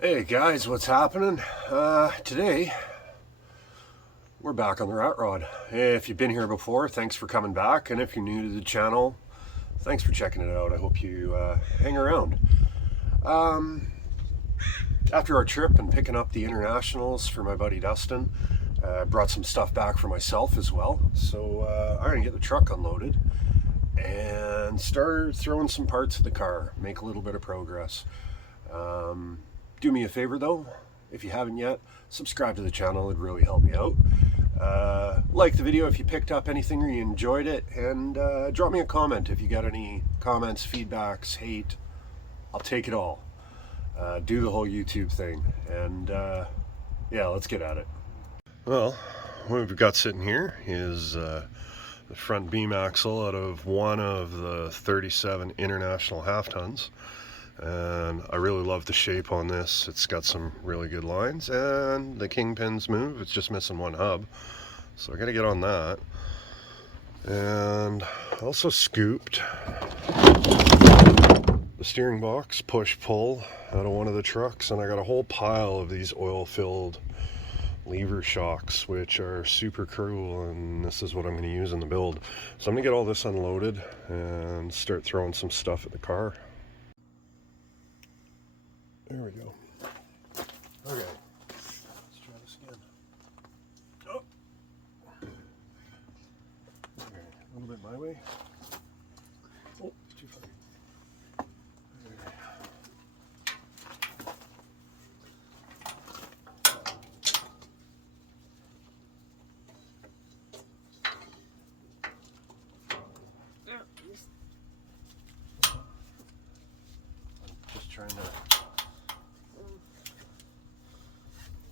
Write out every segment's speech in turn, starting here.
Hey guys, what's happening? Today we're back on the Rat Rod. If you've been here before, thanks for coming back, and if you're new to the channel, thanks for checking it out. I hope you hang around. After our trip and picking up the internationals for my buddy Dustin, brought some stuff back for myself as well. So I'm gonna get the truck unloaded and start throwing some parts of the car, make a little bit of progress. Do me a favor though, if you haven't yet, subscribe to the channel. It'd really help me out. Like the video if you picked up anything or you enjoyed it, and drop me a comment if you got any comments, feedbacks, hate. I'll take it all. Do the whole YouTube thing, and yeah, let's get at it. Well, what we've got sitting here is the front beam axle out of one of the 37 international half tons. And I really love the shape on this. It's got some really good lines, and the kingpins move. It's just missing one hub, so I gotta get on that. And I also scooped the steering box push-pull out of one of the trucks, and I got a whole pile of these oil-filled lever shocks, which are super cool, and this is what I'm going to use in the build. So I'm going to get all this unloaded and start throwing some stuff at the car. There we go. Okay, let's try this again. Oh. Okay, a little bit my way. Oh, it's too far. Okay. I'm just trying to.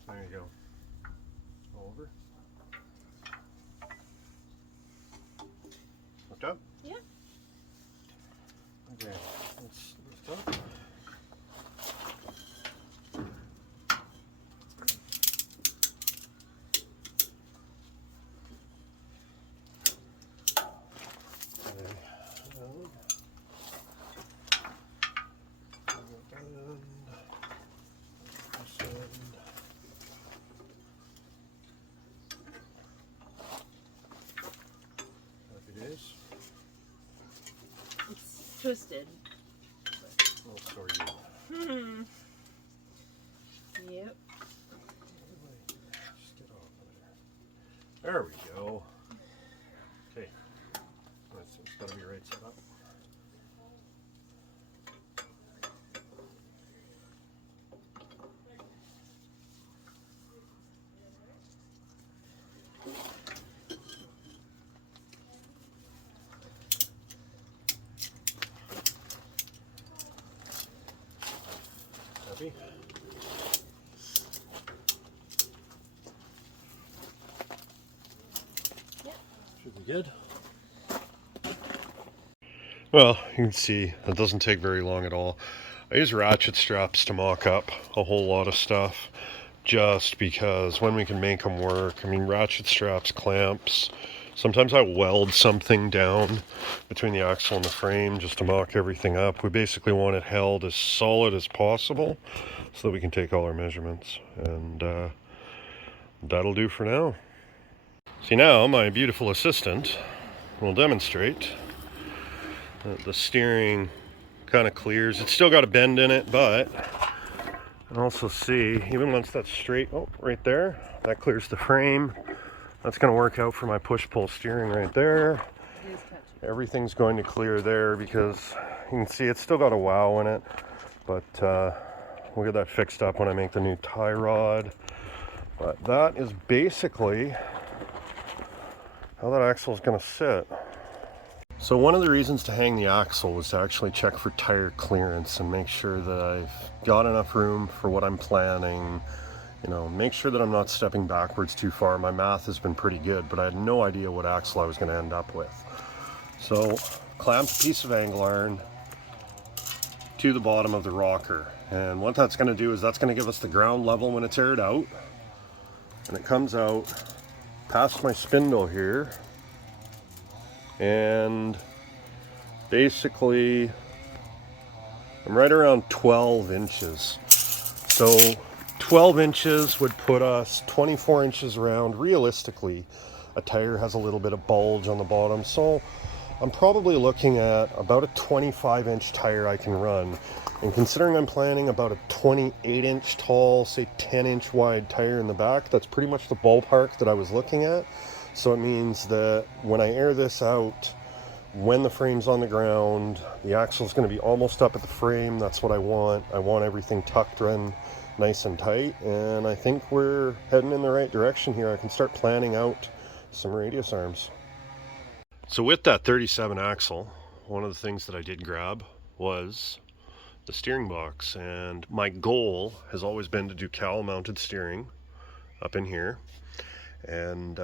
There you go. Over. Hooked up? Yeah. Okay, let's lift up. It's twisted. Oh, sorry. Yep. Just get off of there. There we go. Okay. It's got to be right set up. Happy? Yep. Should be good. Well, you can see it doesn't take very long at all. I use ratchet straps to mock up a whole lot of stuff just because when we can make them work. I mean, ratchet straps, clamps. Sometimes I weld something down between the axle and the frame just to mock everything up. We basically want it held as solid as possible so that we can take all our measurements. And that'll do for now. See, now my beautiful assistant will demonstrate that the steering kind of clears. It's still got a bend in it, but you can also see, even once that's straight, oh, right there, that clears the frame. That's going to work out for my push-pull steering right there. Everything's going to clear there because you can see it's still got a wow in it, but we'll get that fixed up when I make the new tie rod. But that is basically how that axle is going to sit. So one of the reasons to hang the axle was to actually check for tire clearance and make sure that I've got enough room for what I'm planning. You know, make sure that I'm not stepping backwards too far. My math has been pretty good, but I had no idea what axle I was going to end up with. So, clamped a piece of angle iron to the bottom of the rocker. And what that's going to do is that's going to give us the ground level when it's aired out. And it comes out past my spindle here. And basically, I'm right around 12 inches. So 12 inches would put us 24 inches around. Realistically, a tire has a little bit of bulge on the bottom, so I'm probably looking at about a 25-inch tire I can run. And considering I'm planning about a 28-inch tall, say 10-inch wide tire in the back, that's pretty much the ballpark that I was looking at. So it means that when I air this out, when the frame's on the ground, the axle's going to be almost up at the frame. That's what I want. I want everything tucked in nice and tight, and I think we're heading in the right direction here. I can start planning out some radius arms. So with that 37 axle, one of the things that I did grab was the steering box, and my goal has always been to do cowl mounted steering up in here, and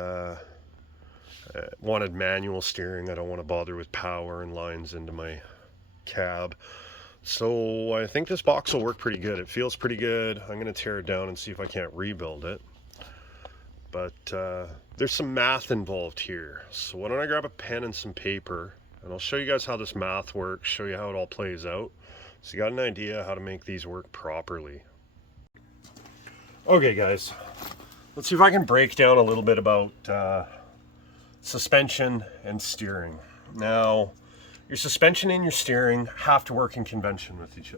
wanted manual steering. I don't want to bother with power and lines into my cab. So I think this box will work pretty good. It feels pretty good. I'm going to tear it down and see if I can't rebuild it. But there's some math involved here. So why don't I grab a pen and some paper, and I'll show you guys how this math works, show you how it all plays out, so you got an idea how to make these work properly. Okay guys, let's see if I can break down a little bit about suspension and steering. Now, your suspension and your steering have to work in conjunction with each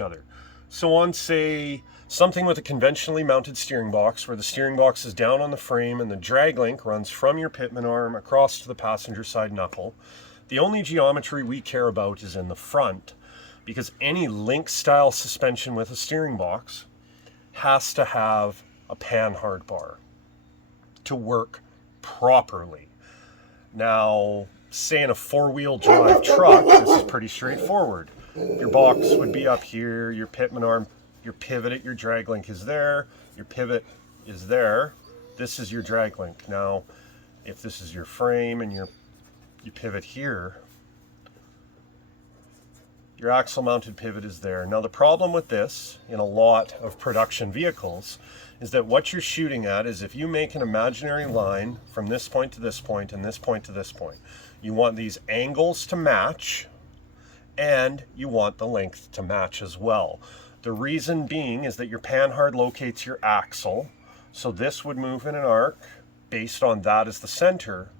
other. So on, say, something with a conventionally mounted steering box, where the steering box is down on the frame and the drag link runs from your pitman arm across to the passenger side knuckle, the only geometry we care about is in the front, because any link style suspension with a steering box has to have a panhard bar to work properly. Now, say in a four-wheel drive truck, this is pretty straightforward. Your box would be up here, your pitman arm, your pivot at your drag link is there, your pivot is there, this is your drag link. Now, if this is your frame and you pivot here, your axle mounted pivot is there. Now the problem with this in a lot of production vehicles is that what you're shooting at is, if you make an imaginary line from this point to this point and this point to this point, you want these angles to match and you want the length to match as well. The reason being is that your panhard locates your axle, so this would move in an arc based on that as the center,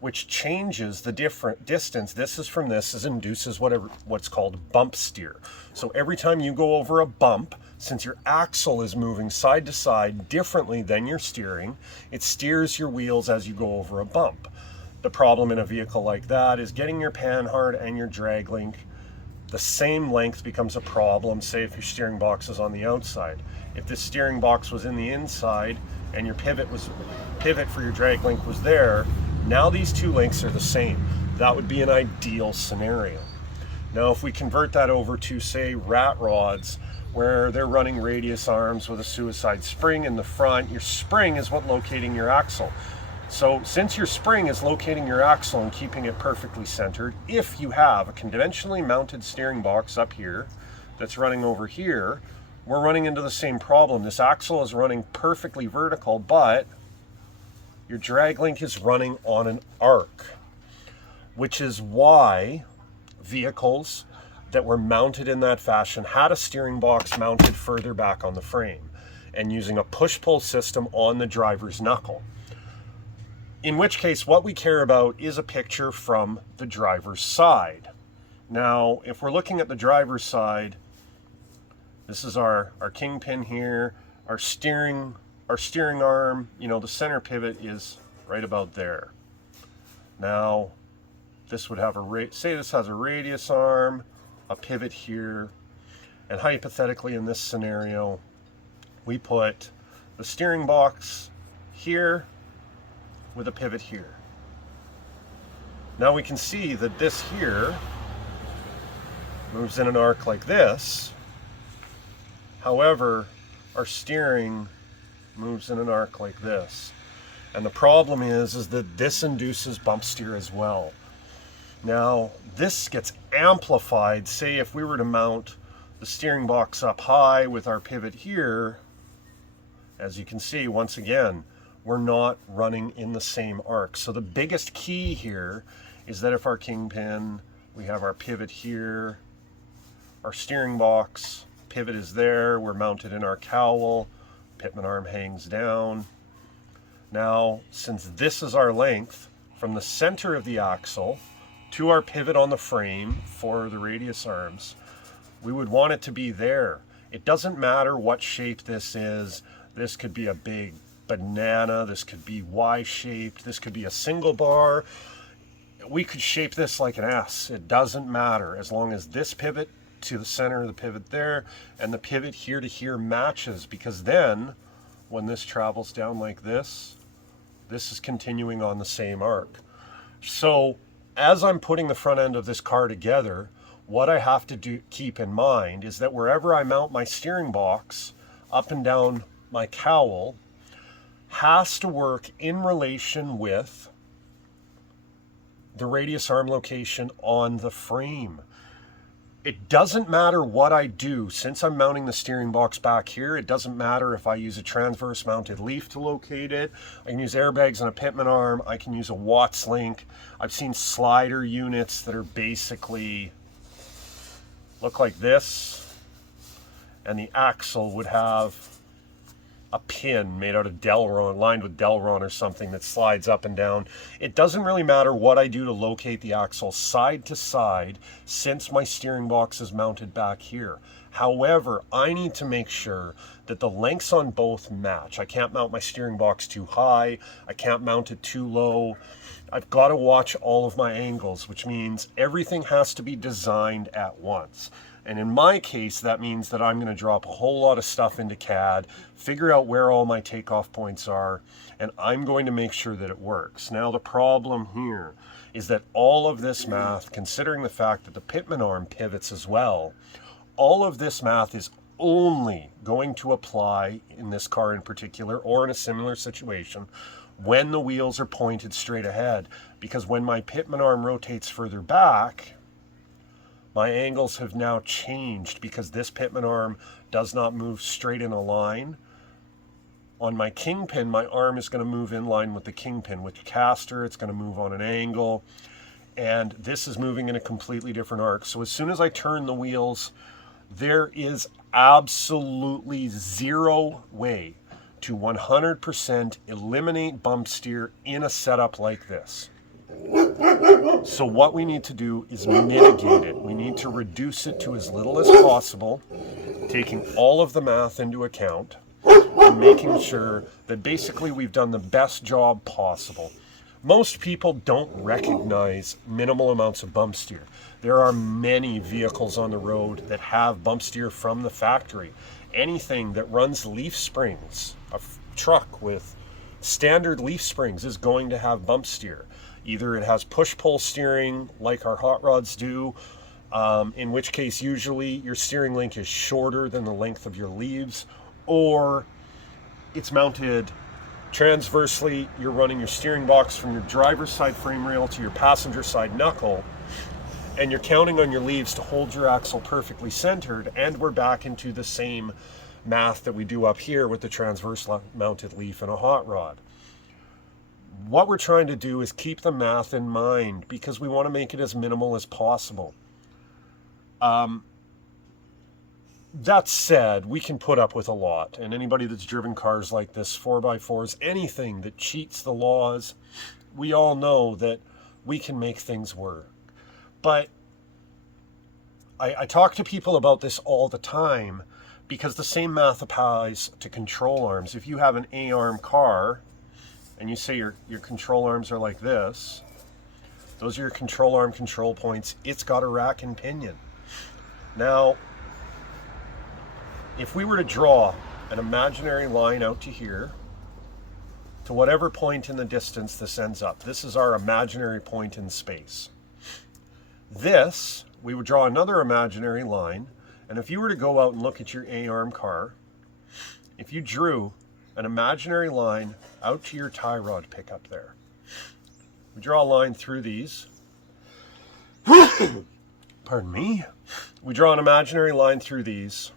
which changes the different distance. This is from this, is induces what's called bump steer. So every time you go over a bump, since your axle is moving side to side differently than your steering, it steers your wheels as you go over a bump. The problem in a vehicle like that is getting your panhard and your drag link the same length becomes a problem, say if your steering box is on the outside. If the steering box was in the inside and your pivot for your drag link was there, now these two links are the same. That would be an ideal scenario. Now if we convert that over to, say, rat rods, where they're running radius arms with a suicide spring in the front, your spring is what's locating your axle. So since your spring is locating your axle and keeping it perfectly centered, if you have a conventionally mounted steering box up here that's running over here, we're running into the same problem. This axle is running perfectly vertical, but your drag link is running on an arc, which is why vehicles that were mounted in that fashion had a steering box mounted further back on the frame and using a push-pull system on the driver's knuckle. In which case, what we care about is a picture from the driver's side. Now, if we're looking at the driver's side, this is our kingpin here, our steering arm, the center pivot is right about there. Now, this would have say this has a radius arm, a pivot here, and hypothetically in this scenario, we put the steering box here with a pivot here. Now we can see that this here moves in an arc like this. However, our steering moves in an arc like this. And the problem is that this induces bump steer as well. Now, this gets amplified, say if we were to mount the steering box up high with our pivot here. As you can see, once again, we're not running in the same arc. So the biggest key here is that if our kingpin, we have our pivot here our steering box, pivot is there, we're mounted in our cowl, pitman arm hangs down. Now, since this is our length from the center of the axle to our pivot on the frame for the radius arms, we would want it to be there. It doesn't matter what shape this is. This could be a big banana, this could be Y-shaped, this could be a single bar. We could shape this like an S. It doesn't matter as long as this pivot to the center of the pivot there and the pivot here to here matches, because then when this travels down like this is continuing on the same arc. So as I'm putting the front end of this car together, what I have to keep in mind is that wherever I mount my steering box up and down my cowl has to work in relation with the radius arm location on the frame. It doesn't matter what I do. Since I'm mounting the steering box back here, it doesn't matter if I use a transverse mounted leaf to locate it. I can use airbags and a pitman arm. I can use a Watts link. I've seen slider units that are basically look like this, and the axle would have a pin made out of Delron, lined with Delron or something that slides up and down. It doesn't really matter what I do to locate the axle side to side since my steering box is mounted back here. However, I need to make sure that the lengths on both match. I can't mount my steering box too high. I can't mount it too low. I've got to watch all of my angles, which means everything has to be designed at once. And in my case, that means that I'm going to drop a whole lot of stuff into CAD, figure out where all my takeoff points are, and I'm going to make sure that it works. Now, the problem here is that all of this math, considering the fact that the pitman arm pivots as well, all of this math is only going to apply in this car in particular, or in a similar situation, when the wheels are pointed straight ahead. Because when my pitman arm rotates further back, my angles have now changed because this pitman arm does not move straight in a line. On my kingpin, my arm is going to move in line with the kingpin. With the caster, it's going to move on an angle. And this is moving in a completely different arc. So as soon as I turn the wheels, there is absolutely zero way to 100% eliminate bump steer in a setup like this. So what we need to do is mitigate it. We need to reduce it to as little as possible, taking all of the math into account and making sure that basically we've done the best job possible. Most people don't recognize minimal amounts of bump steer. There are many vehicles on the road that have bump steer from the factory. Anything that runs leaf springs, a truck with standard leaf springs is going to have bump steer. Either it has push-pull steering like our hot rods do, in which case usually your steering link is shorter than the length of your leaves, or it's mounted transversely. You're running your steering box from your driver's side frame rail to your passenger side knuckle, and you're counting on your leaves to hold your axle perfectly centered, and we're back into the same math that we do up here with the transverse mounted leaf and a hot rod. What we're trying to do is keep the math in mind because we want to make it as minimal as possible. That said, we can put up with a lot, and anybody that's driven cars like this, 4x4s, anything that cheats the laws, we all know that we can make things work. But I talk to people about this all the time because the same math applies to control arms. If you have an A-arm car and you say your control arms are like this, those are your control arm control points. It's got a rack and pinion. Now, if we were to draw an imaginary line out to here, to whatever point in the distance this ends up, this is our imaginary point in space. This, we would draw another imaginary line, and if you were to go out and look at your A-arm car, if you drew an imaginary line out to your tie rod pickup there, we draw a line through these, pardon me, we draw an imaginary line through these,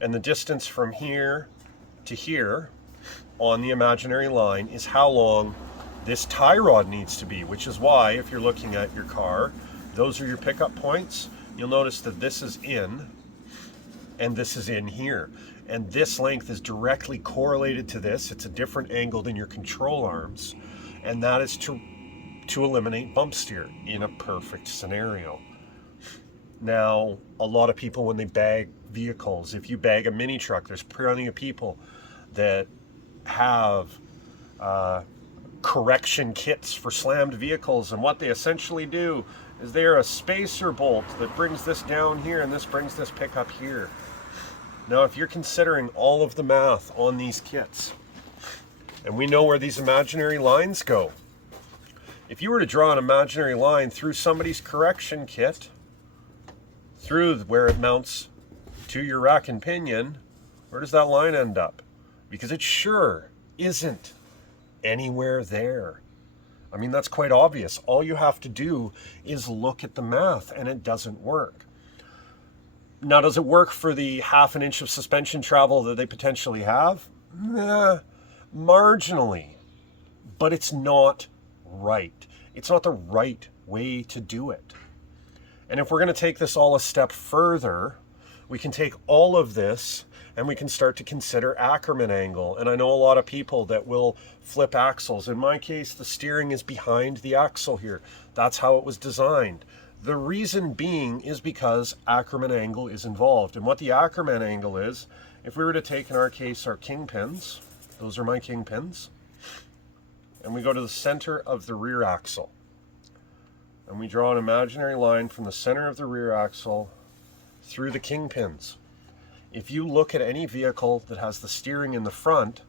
and the distance from here to here on the imaginary line is how long this tie rod needs to be, which is why if you're looking at your car, Those are your pickup points. You'll notice that this is in and this is in here. And this length is directly correlated to this. It's a different angle than your control arms. And that is to eliminate bump steer in a perfect scenario. Now, a lot of people, when they bag vehicles, if you bag a mini truck, there's plenty of people that have correction kits for slammed vehicles, and what they essentially do is they're a spacer bolt that brings this down here and this brings this pickup here. Now, if you're considering all of the math on these kits, and we know where these imaginary lines go, if you were to draw an imaginary line through somebody's correction kit, through where it mounts to your rack and pinion, where does that line end up? Because it sure isn't anywhere there. I mean, that's quite obvious. All you have to do is look at the math, and it doesn't work. Now, does it work for the 1/2 inch of suspension travel that they potentially have? Nah, marginally. But it's not right. It's not the right way to do it. And if we're going to take this all a step further, we can take all of this and we can start to consider Ackerman angle. And I know a lot of people that will flip axles. In my case, the steering is behind the axle here. That's how it was designed. The reason being is because Ackerman angle is involved. And what the Ackerman angle is, if we were to take, in our case, our kingpins, those are my kingpins, and we go to the center of the rear axle, and we draw an imaginary line from the center of the rear axle through the kingpins. If you look at any vehicle that has the steering in the front,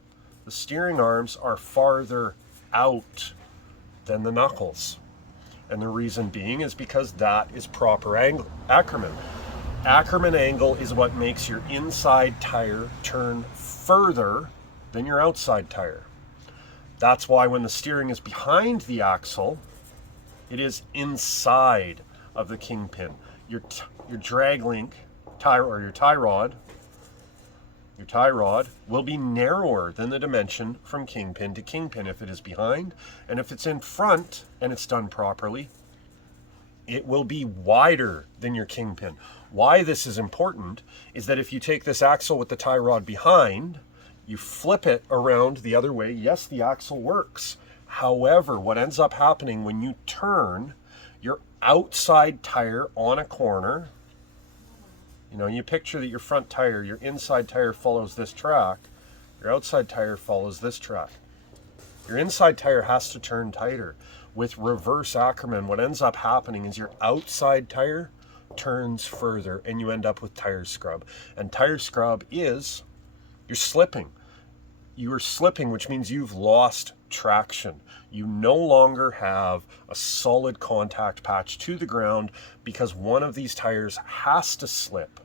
the steering arms are farther out than the knuckles. And the reason being is because that is proper angle. Ackerman. Ackerman angle is what makes your inside tire turn further than your outside tire. That's why when the steering is behind the axle, it is inside of the kingpin. Your drag link tie, or your tie rod will be narrower than the dimension from kingpin to kingpin if it is behind. And if it's in front and it's done properly, it will be wider than your kingpin. Why this is important is that if you take this axle with the tie rod behind, you flip it around the other way, yes, the axle works. However, what ends up happening when you turn your outside tire on a corner, you know, you picture that your front tire, your inside tire follows this track, your outside tire follows this track. Your inside tire has to turn tighter. With reverse Ackerman, what ends up happening is your outside tire turns further and you end up with tire scrub. And tire scrub is, you're slipping. You are slipping, which means you've lost traction. You no longer have a solid contact patch to the ground because one of these tires has to slip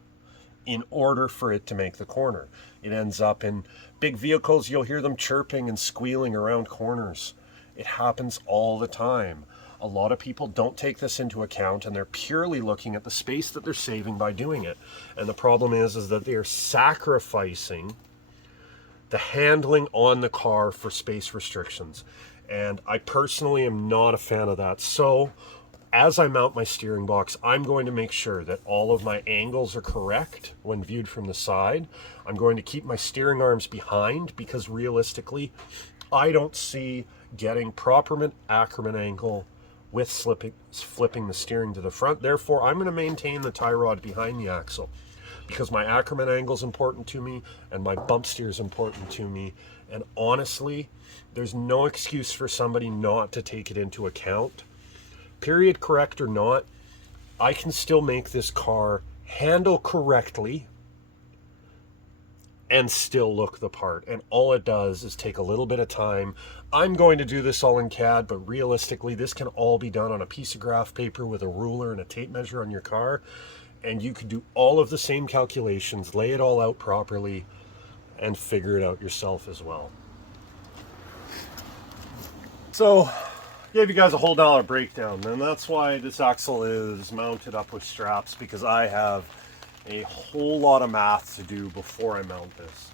in order for it to make the corner. It ends up in big vehicles, you'll hear them chirping and squealing around corners. It happens all the time. A lot of people don't take this into account, and they're purely looking at the space that they're saving by doing it. And the problem is that they're sacrificing the handling on the car for space restrictions. And I personally am not a fan of that. So as I mount my steering box, I'm going to make sure that all of my angles are correct when viewed from the side. I'm going to keep my steering arms behind because realistically, I don't see getting proper Ackerman angle with flipping the steering to the front. Therefore, I'm going to maintain the tie rod behind the axle because my Ackerman angle is important to me and my bump steer is important to me. And honestly, there's no excuse for somebody not to take it into account. Period correct or not, I can still make this car handle correctly and still look the part. And all it does is take a little bit of time. I'm going to do this all in CAD, but realistically, this can all be done on a piece of graph paper with a ruler and a tape measure on your car. And you can do all of the same calculations, lay it all out properly, and figure it out yourself as well. So, gave you guys a whole dollar breakdown, and that's why this axle is mounted up with straps, because I have a whole lot of math to do before I mount this.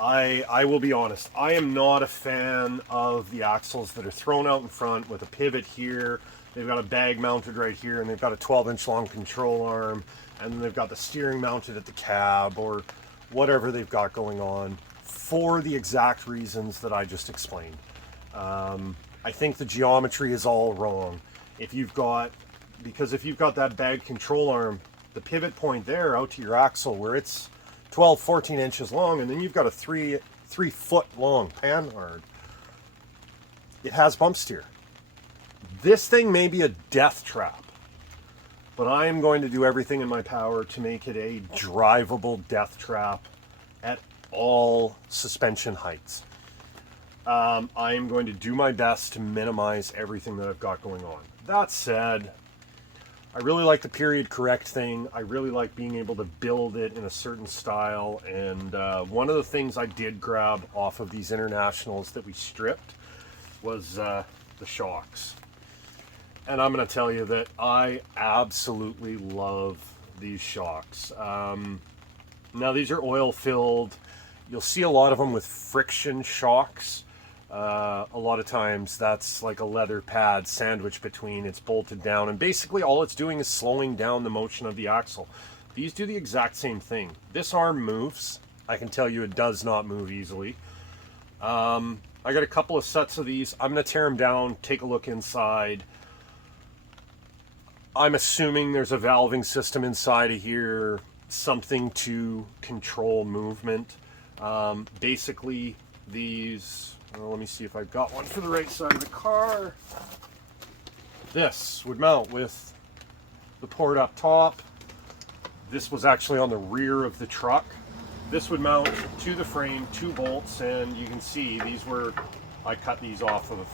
I will be honest, I am not a fan of the axles that are thrown out in front with a pivot here. They've got a bag mounted right here, and they've got a 12-inch long control arm, and then they've got the steering mounted at the cab, or whatever they've got going on, for the exact reasons that I just explained. I think the geometry is all wrong. If you've got that bag control arm, the pivot point there out to your axle where it's 12, 14 inches long, and then you've got a 3 foot long panhard, it has bump steer. This thing may be a death trap, but I am going to do everything in my power to make it a drivable death trap at all suspension heights. I am going to do my best to minimize everything that I've got going on. That said, I really like the period correct thing. I really like being able to build it in a certain style. And one of the things I did grab off of these internationals that we stripped was the shocks. And I'm going to tell you that I absolutely love these shocks. Now these are oil filled. You'll see a lot of them with friction shocks. A lot of times that's like a leather pad sandwiched between, it's bolted down, and basically all it's doing is slowing down the motion of the axle. These do the exact same thing. This arm moves. I can tell you it does not move easily. I got a couple of sets of these. I'm going to tear them down, take a look inside. I'm assuming there's a valving system inside of here, something to control movement. Basically these, well, let me see if I've got one for the right side of the car. This would mount with the port up top. This was actually on the rear of the truck. This would mount to the frame, 2 bolts, and you can see I cut these off of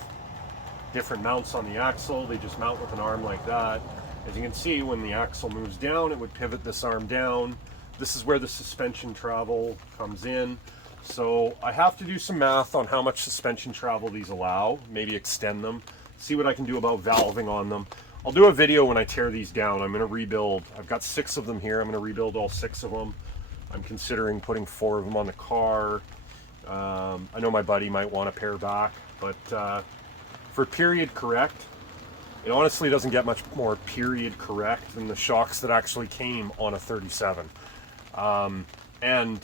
different mounts on the axle. They just mount with an arm like that. As you can see, when the axle moves down, it would pivot this arm down. This is where the suspension travel comes in. So I have to do some math on how much suspension travel these allow, maybe extend them, see what I can do about valving on them. I'll do a video when I tear these down. I'm going to rebuild. I've got 6 of them here. I'm going to rebuild all 6 of them. I'm considering putting 4 of them on the car. I know my buddy might want a pair back, but for period correct, it honestly doesn't get much more period correct than the shocks that actually came on a 37. And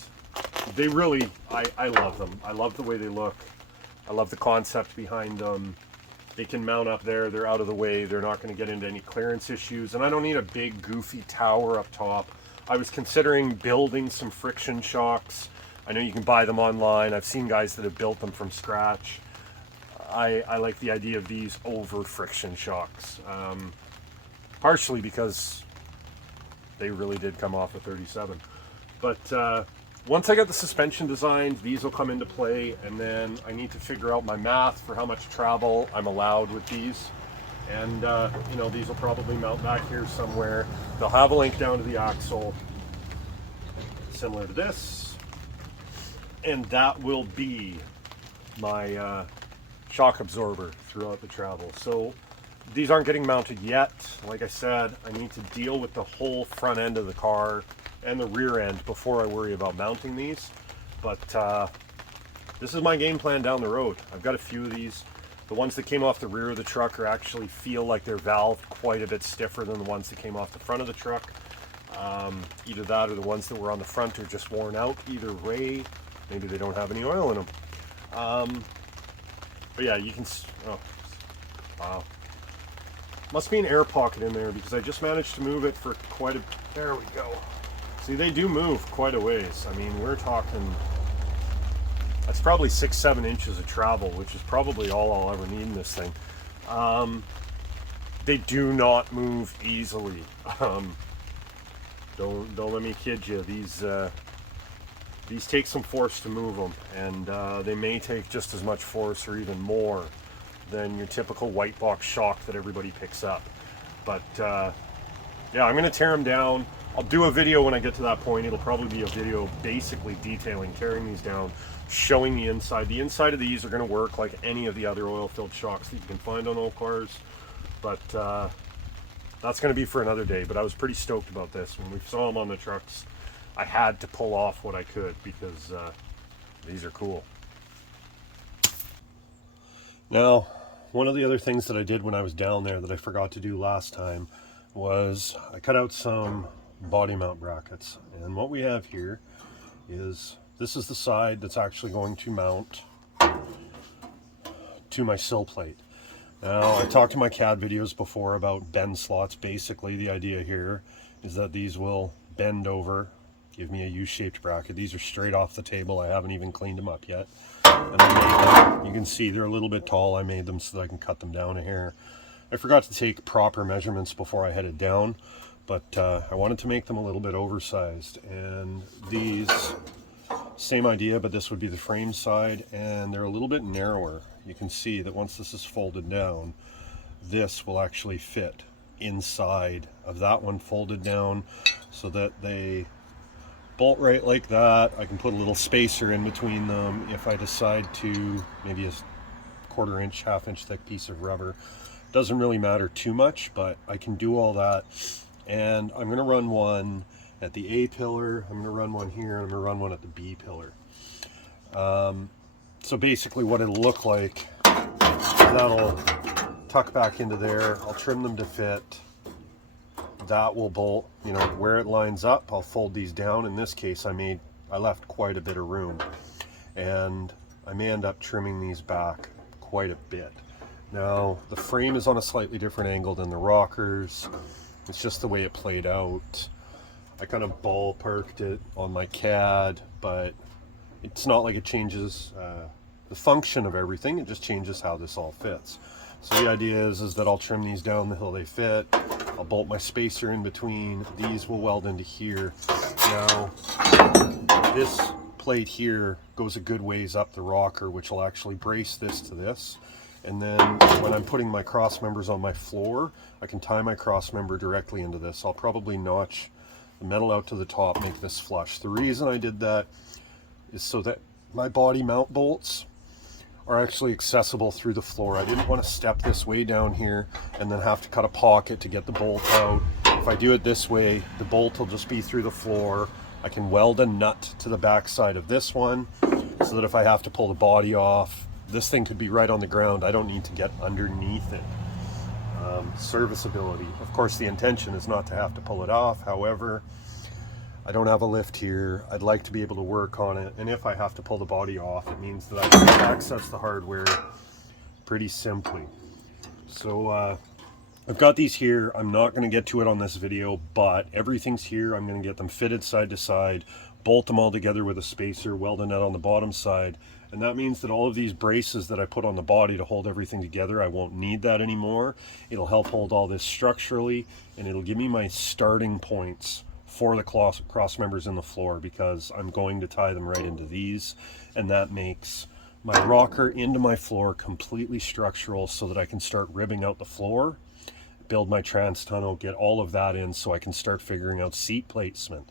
they really, I love them. I love the way they look. I love the concept behind them. They can mount up there. They're out of the way. They're not going to get into any clearance issues. And I don't need a big goofy tower up top. I was considering building some friction shocks. I know you can buy them online. I've seen guys that have built them from scratch. I like the idea of these over friction shocks, partially because they really did come off a 37. But once I get the suspension designed, these will come into play, and then I need to figure out my math for how much travel I'm allowed with these. And you know, these will probably mount back here somewhere. They'll have a link down to the axle, similar to this, and that will be my shock absorber throughout the travel. So these aren't getting mounted yet. Like I said, I need to deal with the whole front end of the car and the rear end before I worry about mounting these. But this is my game plan down the road. I've got a few of these. The ones that came off the rear of the truck actually feel like they're valved quite a bit stiffer than the ones that came off the front of the truck. Either that or the ones that were on the front are just worn out. Either way, maybe they don't have any oil in them. But yeah, you can, oh, wow. Must be an air pocket in there because I just managed to move it for quite a, there we go. See, they do move quite a ways. I mean, we're talking, that's probably 6-7 inches of travel, which is probably all I'll ever need in this thing. They do not move easily. Don't let me kid you. These take some force to move them, and they may take just as much force or even more than your typical white box shock that everybody picks up. But yeah, I'm going to tear them down. I'll do a video when I get to that point. It'll probably be a video basically detailing tearing these down, showing the inside. The inside of these are going to work like any of the other oil-filled shocks that you can find on old cars. But that's going to be for another day. But I was pretty stoked about this. When we saw them on the trucks, I had to pull off what I could because these are cool. Now, one of the other things that I did when I was down there that I forgot to do last time was I cut out some body mount brackets. And what we have here is, this is the side that's actually going to mount to my sill plate. Now, I talked in my CAD videos before about bend slots. Basically, the idea here is that these will bend over, give me a U-shaped bracket. These are straight off the table. I haven't even cleaned them up yet. And I made them. You can see they're a little bit tall. I made them so that I can cut them down a hair. I forgot to take proper measurements before I headed down, but I wanted to make them a little bit oversized. And these, same idea, but this would be the frame side, and they're a little bit narrower. You can see that once this is folded down, this will actually fit inside of that one folded down so that they bolt right like that. I can put a little spacer in between them if I decide to, maybe a quarter inch, half inch thick piece of rubber. Doesn't really matter too much, but I can do all that. And I'm going to run one at the A pillar, I'm going to run one here, and I'm going to run one at the B pillar. So basically what it'll look like, that'll tuck back into there. I'll trim them to fit. That will bolt, you know, where it lines up. I'll fold these down. In this case, I left quite a bit of room, and I may end up trimming these back quite a bit. Now, the frame is on a slightly different angle than the rockers. It's just the way it played out. I kind of ballparked it on my CAD, but it's not like it changes the function of everything. It just changes how this all fits. So the idea is that I'll trim these down until they fit. I'll bolt my spacer in between. These will weld into here. Now, this plate here goes a good ways up the rocker, which will actually brace this to this. And then when I'm putting my cross members on my floor, I can tie my cross member directly into this. I'll probably notch the metal out to the top, make this flush. The reason I did that is so that my body mount bolts are actually accessible through the floor. I didn't want to step this way down here and then have to cut a pocket to get the bolt out. If I do it this way, the bolt will just be through the floor. I can weld a nut to the back side of this one so that if I have to pull the body off, this thing could be right on the ground. I don't need to get underneath it. Serviceability. Of course, the intention is not to have to pull it off. However, I don't have a lift here. I'd like to be able to work on it. And if I have to pull the body off, it means that I can access the hardware pretty simply. So I've got these here. I'm not going to get to it on this video, but everything's here. I'm going to get them fitted side to side, bolt them all together with a spacer, weld a nut on the bottom side. And that means that all of these braces that I put on the body to hold everything together, I won't need that anymore. It'll help hold all this structurally, and it'll give me my starting points for the cross members in the floor, because I'm going to tie them right into these, and that makes my rocker into my floor completely structural so that I can start ribbing out the floor, build my trans tunnel, get all of that in so I can start figuring out seat placement.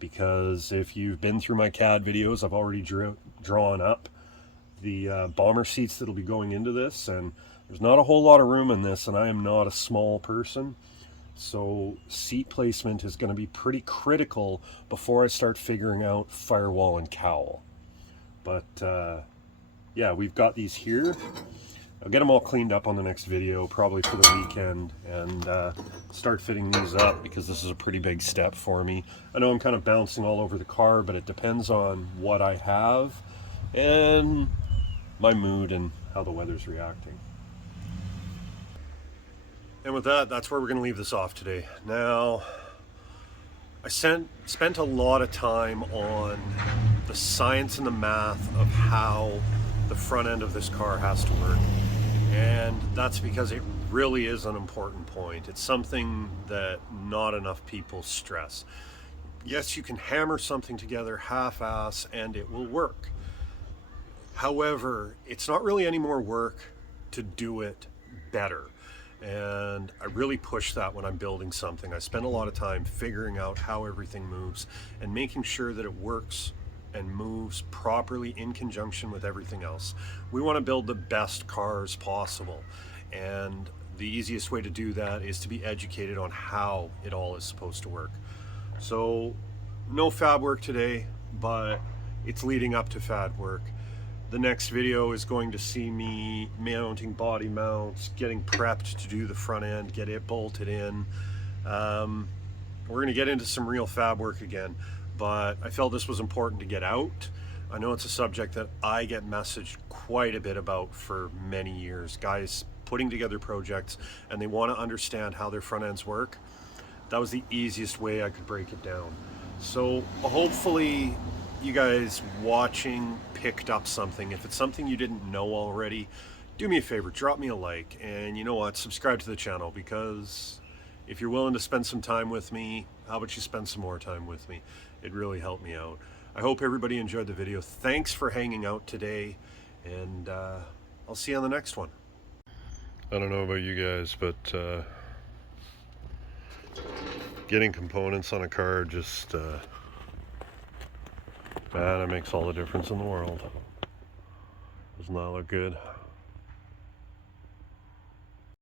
Because if you've been through my CAD videos, I've already drawn up the bomber seats that'll be going into this, and there's not a whole lot of room in this, and I am not a small person, so seat placement is going to be pretty critical before I start figuring out firewall and cowl. But yeah, we've got these here. I'll get them all cleaned up on the next video, probably for the weekend, and start fitting these up, because this is a pretty big step for me. I know I'm kind of bouncing all over the car, but it depends on what I have and my mood and how the weather's reacting. And with that, that's where we're going to leave this off today. Now, I spent a lot of time on the science and the math of how the front end of this car has to work. And that's because it really is an important point. It's something that not enough people stress. Yes, you can hammer something together half-ass and it will work. However, it's not really any more work to do it better. And I really push that when I'm building something. I spend a lot of time figuring out how everything moves and making sure that it works and moves properly in conjunction with everything else. We want to build the best cars possible, and the easiest way to do that is to be educated on how it all is supposed to work. So no fab work today, but it's leading up to fab work. The next video is going to see me mounting body mounts, getting prepped to do the front end, get it bolted in. We're going to get into some real fab work again, but I felt this was important to get out. I know it's a subject that I get messaged quite a bit about for many years. Guys putting together projects and they want to understand how their front ends work. That was the easiest way I could break it down. So hopefully you guys watching picked up something. If it's something you didn't know already, do me a favor, drop me a like, and you know what, subscribe to the channel, because if you're willing to spend some time with me, how about you spend some more time with me? It really helped me out. I hope everybody enjoyed the video. Thanks for hanging out today, and I'll see you on the next one. I don't know about you guys, but getting components on a car just, man, it makes all the difference in the world. Doesn't that look good?